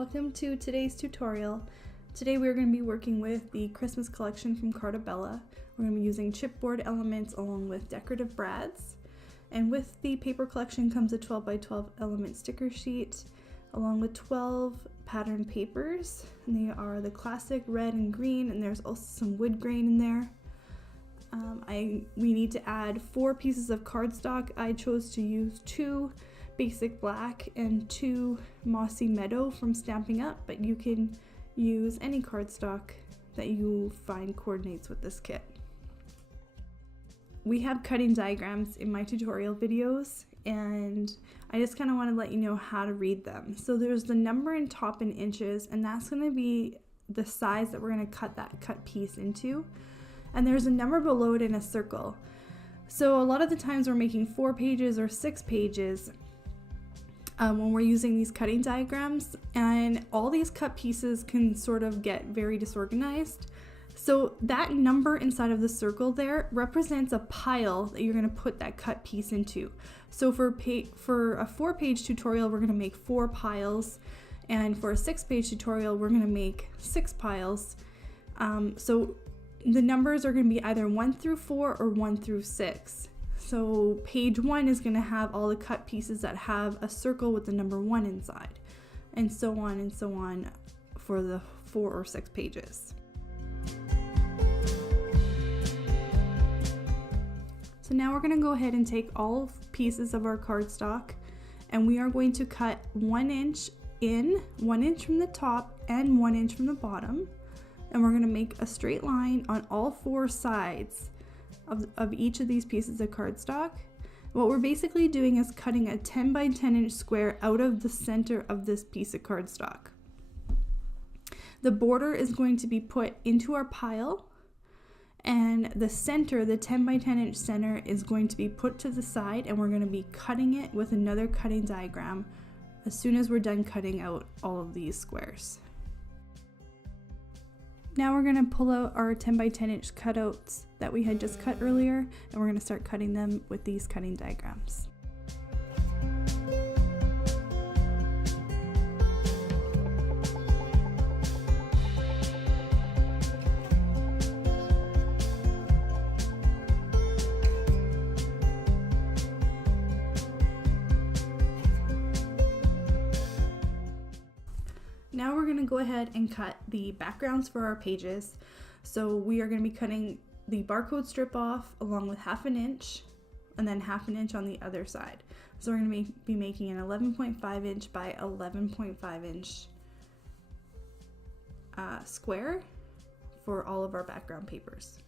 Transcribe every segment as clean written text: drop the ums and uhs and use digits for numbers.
welcome to today's tutorial. Today we're going to be working with the Christmas collection from Carta. We're going to be using chipboard elements along with decorative brads. And with the paper collection comes a 12 by 12 element sticker sheet along with 12 pattern papers. And they are the classic red and green, and there's also some wood grain in there. We need to add 4 pieces of cardstock. I chose to use 2 basic black and 2 Mossy Meadow from Stampin' Up, but you can use any cardstock that you find coordinates with this kit. We have cutting diagrams in my tutorial videos, and I just kind of want to let you know how to read them. So there's the number in top in inches, and that's going to be the size that we're going to cut that cut piece into. And there's a number below it in a circle. So a lot of the times we're making 4 pages or 6 pages when we're using these cutting diagrams, and all these cut pieces can sort of get very disorganized. So that number inside of the circle there represents a pile that you're going to put that cut piece into. So for a 4-page tutorial, we're going to make 4 piles, and for a 6-page tutorial, we're going to make 6 piles. So the numbers are going to be either 1 through 4 or 1 through 6. So page 1 is going to have all the cut pieces that have a circle with the number 1 inside, and so on for the 4 or 6 pages. So now we're going to go ahead and take all pieces of our cardstock, and we are going to cut 1 inch in, 1 inch from the top and 1 inch from the bottom. And we're going to make a straight line on all 4 sides of each of these pieces of cardstock. What we're basically doing is cutting a 10 by 10 inch square out of the center of this piece of cardstock. The border is going to be put into our pile, and the center, the 10 by 10 inch center, is going to be put to the side, and we're going to be cutting it with another cutting diagram as soon as we're done cutting out all of these squares. Now we're going to pull out our 10 by 10 inch cutouts that we had just cut earlier, and we're going to start cutting them with these cutting diagrams. Now we're going to go ahead and cut the backgrounds for our pages. So we are going to be cutting the barcode strip off along with 1/2 inch, and then 1/2 inch on the other side. So we're going to be making an 11.5 inch by 11.5 inch square for all of our background papers.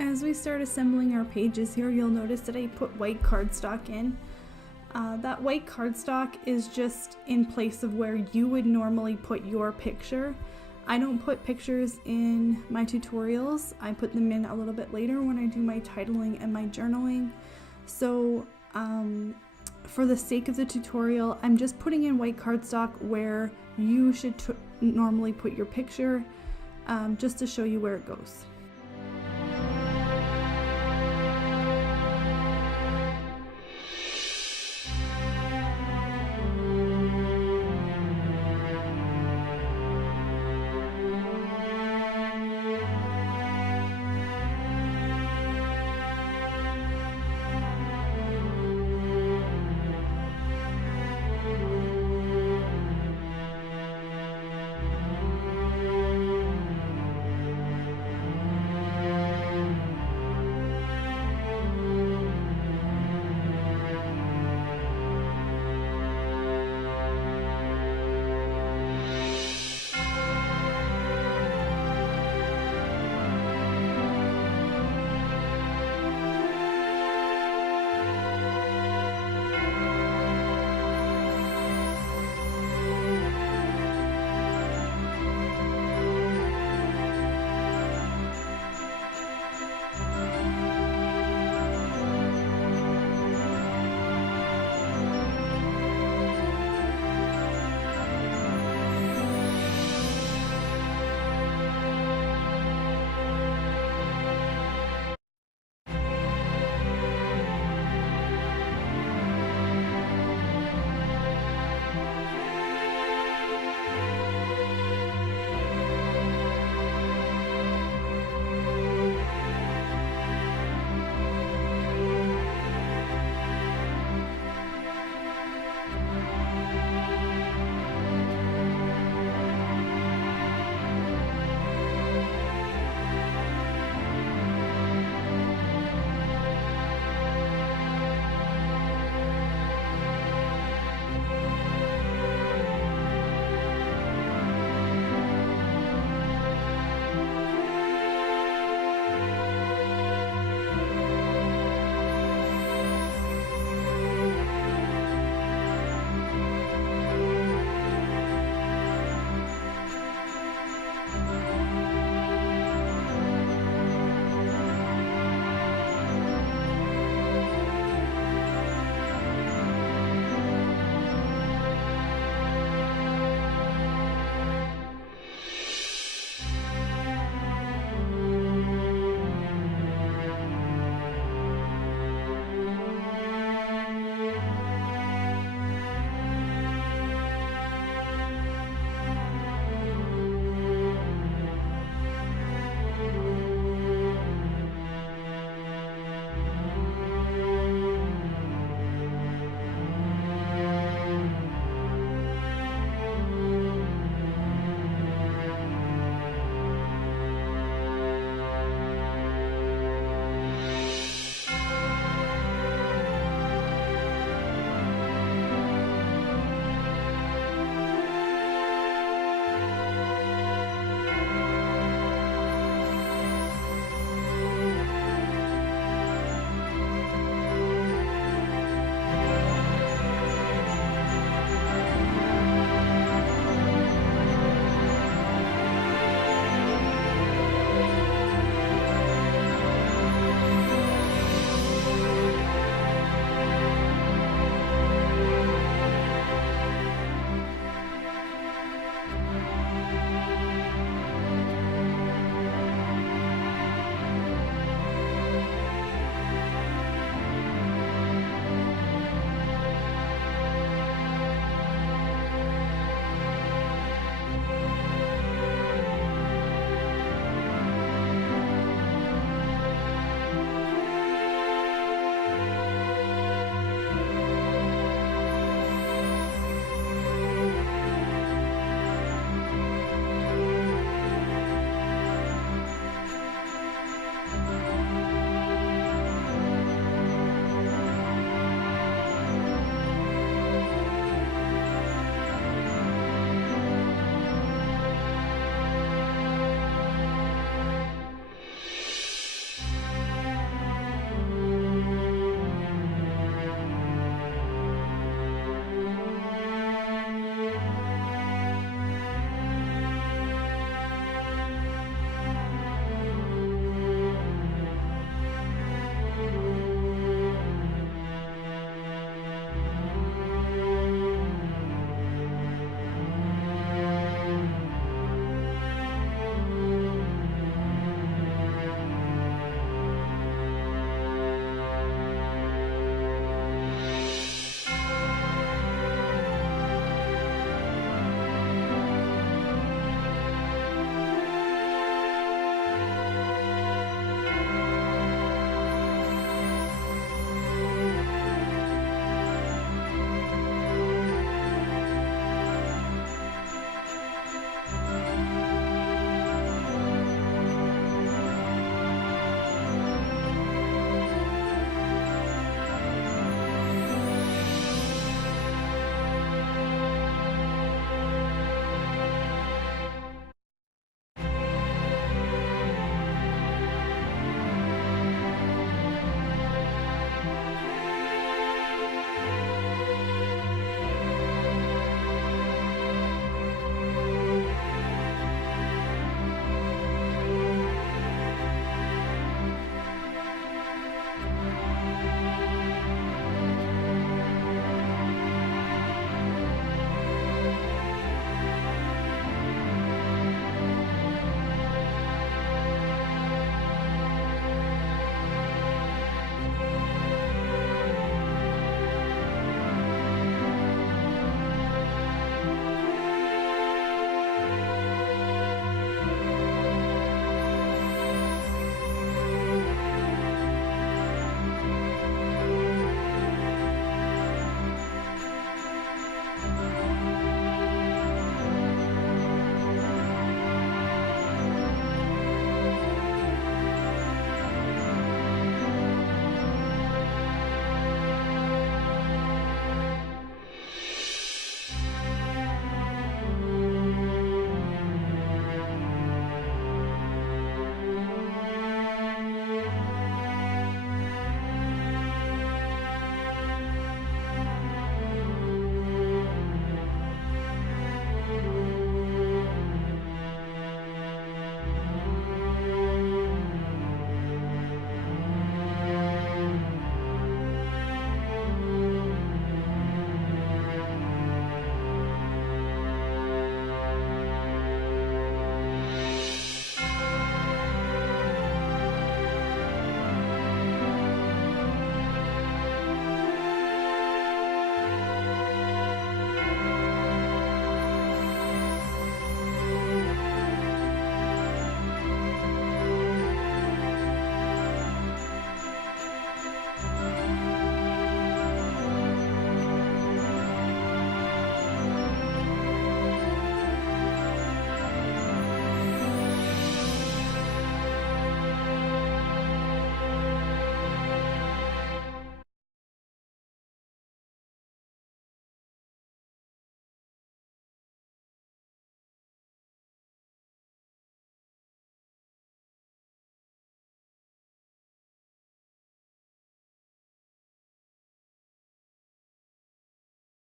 As we start assembling our pages here, you'll notice that I put white cardstock in. That white cardstock is just in place of where you would normally put your picture. I don't put pictures in my tutorials. I put them in a little bit later when I do my titling and my journaling. So for the sake of the tutorial, I'm just putting in white cardstock where you should normally put your picture, just to show you where it goes.